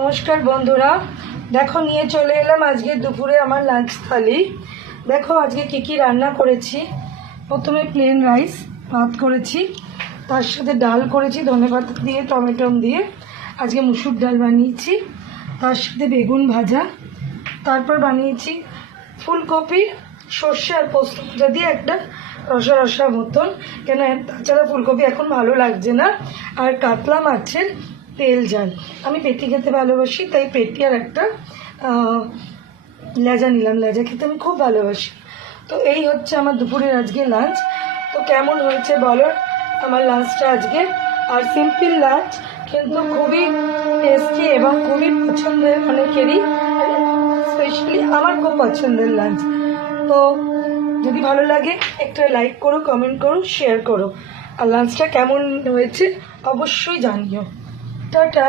নমস্কার বন্ধুরা, দেখো নিয়ে চলে এলাম আজকে দুপুরে আমার লাঞ্চ থালি। দেখো আজকে কি রান্না করেছি। প্রথমে প্লেন রাইস ভাত করেছি, তার সাথে ডাল করেছি ধনেপাতা দিয়ে টমেটো দিয়ে। আজকে মুসুর ডাল বানিয়েছি, তার সাথে বেগুন ভাজা। তারপর বানিয়েছি ফুলকপি সর্ষে আর পোস্ত ভাজা দিয়ে একটা রসা রসা মতন, কেন তাছাড়া ফুলকপি এখন ভালো লাগছে না। আর কাতলা মাছের তেল ঝাল। আমি পেটি খেতে ভালোবাসি, তাই পেটি আর একটা লেজা নিলাম। লেজা খেতে আমি খুব ভালোবাসি। তো এই হচ্ছে আমার দুপুরের আজকে লাঞ্চ। তো কেমন হয়েছে বলো আমার লাঞ্চটা আজকে। আর সিম্পল লাঞ্চ, কিন্তু খুবই টেস্টি এবং খুবই পছন্দের অনেকেরই, স্পেশালি আমার খুব পছন্দের লাঞ্চ। তো যদি ভালো লাগে একটা লাইক করো, কমেন্ট করো, শেয়ার করো। আর লাঞ্চটা কেমন হয়েছে অবশ্যই জানিও। টাটা।